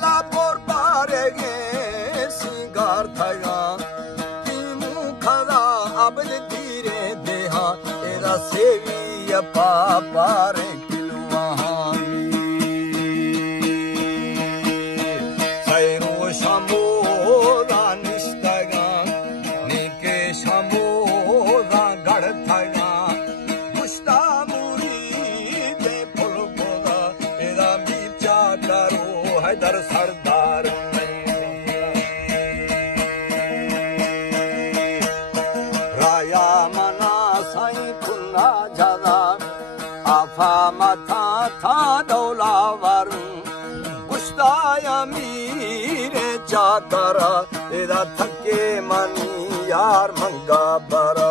अला पोर पारेगे सिंगार थगा तीमू खदा अब धीरे देहा एरा सेवी पारे सरदार राया मना साई खुन्ना जादा आफा मथा था दौलावर गुस्ताया मीरे चाकरा एदा थके मनी यार मंगा बरो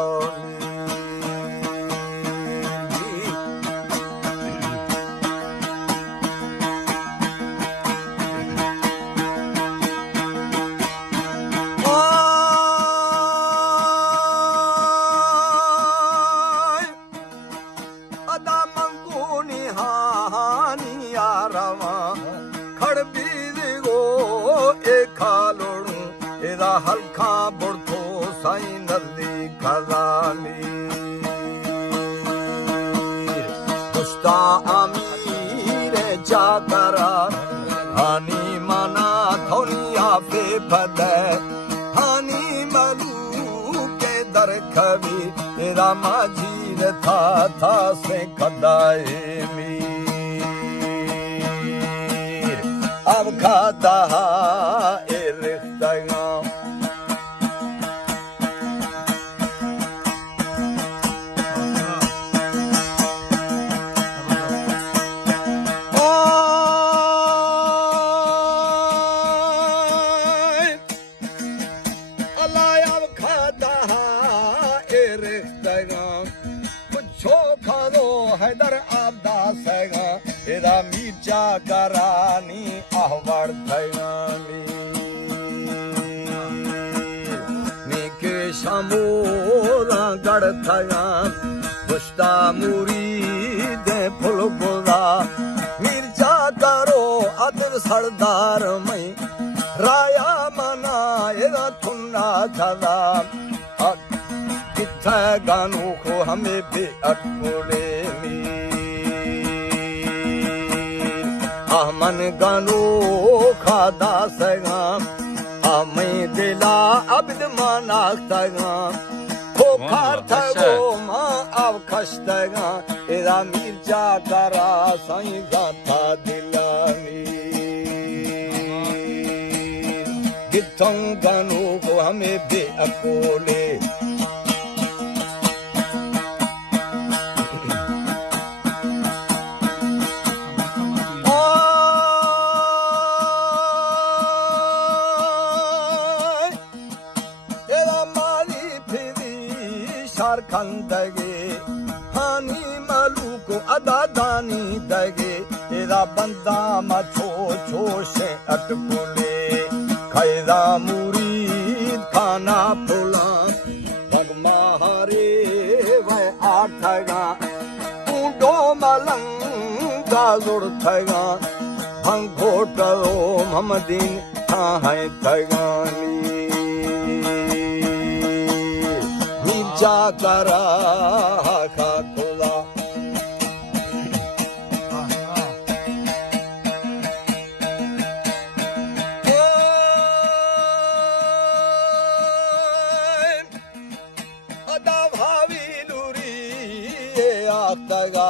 हल्का बुढ़ो साई नदी खजानी दुस्ता अमीर जाकरा हानी मना थोनिया पे फदे हानी मलू के दर खबी तेरा माजीर था से खदाए मीर अब खाता ए रिश्ता हैदर आबदा सगा एदा मीर्जा करानी आहवर थगानी नीके शमोरा गढ़ थगा पुष्टा मुरीद फुल गोदा मीर्जा करो अदर सरदार मई राया मना एदा थुन्ना थदा किथा गानू को हमें भी अटकोले मन गानो खादा सगा हमें दिला अब्द माना सगा खोखार थगो मां अब खस्तगा एरा मिर्जा करा साई गाथा दिलानी किथों गानो को हमें बे अकोले खंदगे हानी मालू को अदा दानी दगे तेरा बंदा मछो छो से अटपुले खैरा मुरीद खाना फुला भगमा हरे वह आठगा ऊंडो मलंगा जुड़ थगा भंगोटो हमदीन है थगानी जाकरा खा खुदा अदा भावी लूरी आतगा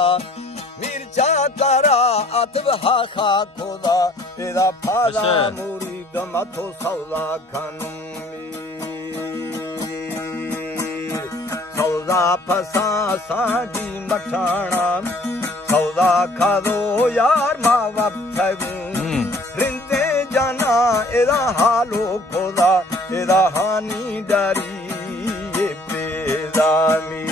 मिर्जा करा अतब खा खुदा तेरा फादा मुरी दमथो सौदा खनू सौदा फसा साडी मठाना सौदा खादो यार मावा थगू रिंदे जाना एदा हालो खोदा एदा हानी डरी ये पेदामी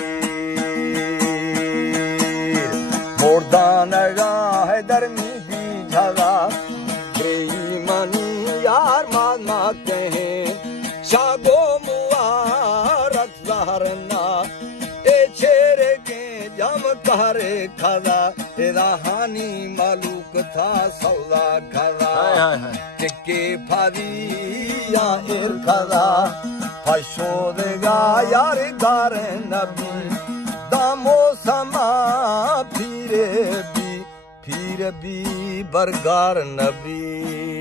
मोरदानगा है दरमी भी झगा मनी यार मामा कहे शागो मुबारक जहरना ए छेरे के जम करे खदा तेरा हानी मालूक था सौदा खदा टिके फारिया एर खदा फशोदेगा यार गार नबी दामो समा फिर भी बरगार नबी